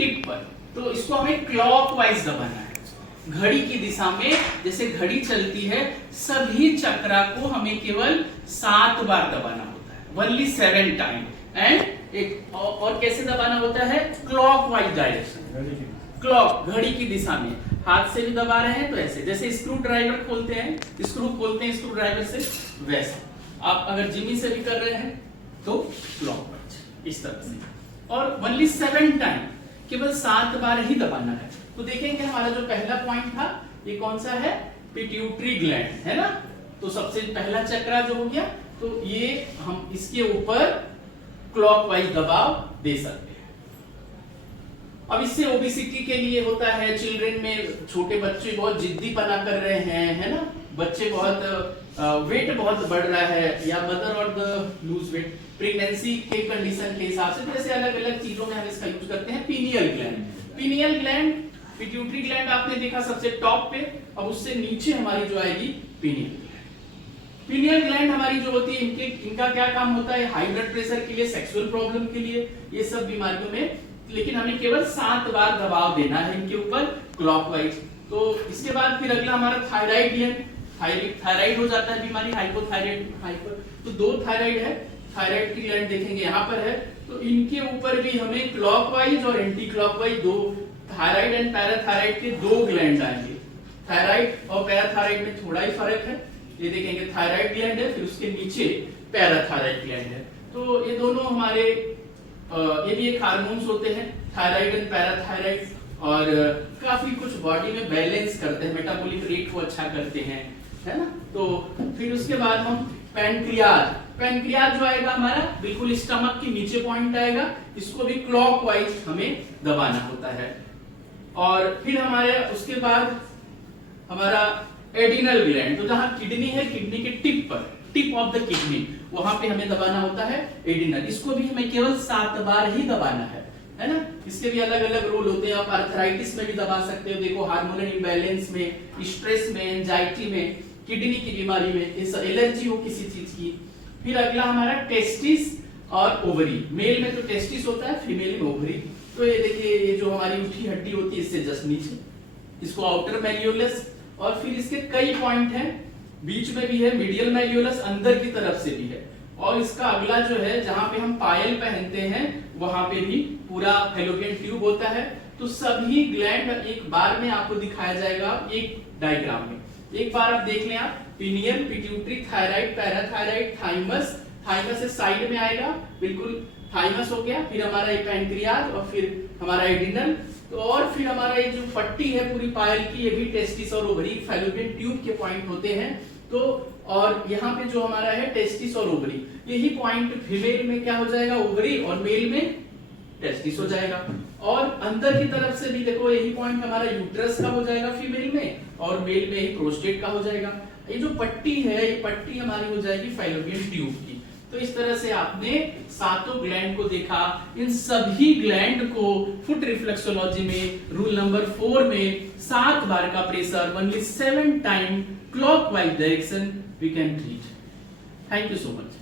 Tip पर, तो इसको हमें क्लॉकवाइज दबाना है, घड़ी की दिशा में। जैसे घड़ी चलती है, सभी चक्रा को हमें केवल 7 बार दबाना होता है, ओनली 7 टाइम। एंड एक और कैसे दबाना होता है, क्लॉकवाइज डायरेक्शन, क्लॉक घड़ी की दिशा में। हाथ से भी दबा रहे हैं तो ऐसे, जैसे स्क्रू ड्राइवर खोलते हैं, स्क्रू खोलते हैं स्क्रू ड्राइवर से, वैसे आप अगर जिमी से भी कर रहे हैं तो क्लॉकवाइज इस तरह से। और ओनली 7 टाइम, केवल 7 बार ही दबाना है। तो देखेंगे हमारा जो पहला पॉइंट था, ये कौन सा है, पिट्यूटरी ग्लैंड, है ना। तो सबसे पहला चक्रा जो हो गया, तो ये हम इसके ऊपर क्लॉकवाइज दबाव दे सकते हैं। अब इससे ओबेसिटी के लिए होता है, चिल्ड्रन में छोटे बच्चे बहुत जिद्दी पना कर रहे हैं, है ना, बच्चे बहुत वेट बहुत बढ़ रहा है, या मदर और द लूज वेट, प्रेगनेंसी के कंडीशन के हिसाब से, तो ऐसे अलग अलग चीजों में हम इसका यूज करते हैं। Pineal gland, pineal gland, pituitary gland आपने देखा सबसे टॉप पे, अब उससे नीचे हमारी जो आएगी पीनियल ग्लैंड। पीनियल ग्लैंड हमारी जो होती है, इनका क्या काम होता है, हाई ब्लड प्रेशर के लिए, सेक्सुअल प्रॉब्लम के लिए, ये सब बीमारियों में, लेकिन हमें केवल 7 बार दबाव देना है इनके ऊपर क्लॉकवाइज। तो इसके बाद फिर अगला हमारा थायराइड ग्लैंड, थायराइड हो जाता है बीमारी, हाइपोथायराइड, हाइपर, तो 2 थायराइड है, थायराइड की ग्लैंड देखेंगे यहाँ पर है, तो इनके ऊपर भी हमें क्लॉकवाइज और anti clockwise, 2 thyroid and parathyroid के 2 ग्लैंड आएंगे। थायराइड और पैराथायराइड में थोड़ा ही फर्क है, ये देखेंगे थायराइड ग्लैंड है, फिर उसके नीचे पैराथायराइड ग्लैंड है। तो ये दोनों हमारे ये भी एक हार्मोन्स होते हैं, थायराइड एंड पैराथायराइड, और काफी कुछ बॉडी में बैलेंस करते हैं, मेटाबॉलिक रेट को अच्छा करते हैं, है ना। तो फिर उसके बाद हम पैनक्रियाज, पैनक्रियाज जो आएगा हमारा बिल्कुल स्टमक के नीचे पॉइंट आएगा, इसको भी क्लॉकवाइज हमें दबाना होता है। और फिर हमारे उसके बाद हमारा एडिनल ग्लैंड, तो जहां किडनी है, किडनी के टिप पर, टिप ऑफ द किडनी, वहां पे हमें दबाना होता है एडिनल, इसको भी हमें केवल 7 बार ही दबाना है ना। इसके भी अलग अलग रोल होते हैं, आप आर्थराइटिस में भी दबा सकते हो, देखो हार्मोनल इम्बैलेंस में, स्ट्रेस में, एंजाइटी में, किडनी की बीमारी में, एलर्जी हो किसी चीज की। फिर अगला हमारा टेस्टिस और ओवरी, मेल में तो टेस्टिस होता है, फीमेल में ओवरी। तो ये देखिए, ये जो हमारी उठी हड्डी होती है इससे जस्ट नीचे, इसको आउटर मैल्यूलस, और फिर इसके कई पॉइंट हैं, बीच में भी है, मीडियल मैल्यूलस अंदर की तरफ से भी है, और इसका अगला जो है जहां पे हम पायल पहनते हैं वहां पे भी पूरा फैलोपियन ट्यूब होता है। तो सभी ग्लैंड एक बार में आपको दिखाया जाएगा एक डायग्राम में, एक बार आप देख लें आप, pineal, pituitary, thyroid, parathyroid, thymus, thymus से साइड में आएगा, बिल्कुल थाइमस हो गया, फिर हमारा ये पैनक्रियाज, और फिर हमारा एडिनल, तो और फिर हमारा ये जो पट्टी है पूरी पायल की, ये भी टेस्टिस और ओवरी, फैलोपियन ट्यूब के पॉइंट होते हैं। तो और यहाँ पे जो हमारा है टेस्टिस और ओवरी, यही पॉइंट फीमेल में क्या हो जाएगा, ओवरी, और मेल में टेस्टिस हो जाएगा। और अंदर की तरफ से भी देखो, यही पॉइंट हमारा यूट्रस का हो जाएगा फीमेल में, और मेल में ही प्रोस्टेट का हो जाएगा। ये जो पट्टी है, ये पट्टी हमारी हो जाएगी फैलोपियन ट्यूब की। तो इस तरह से आपने 7 ग्लैंड को देखा। इन सभी ग्लैंड को फुट रिफ्लेक्सोलॉजी में रूल नंबर 4 में 7 बार का pressure, only 7 time clockwise direction we can treat. Thank you so much.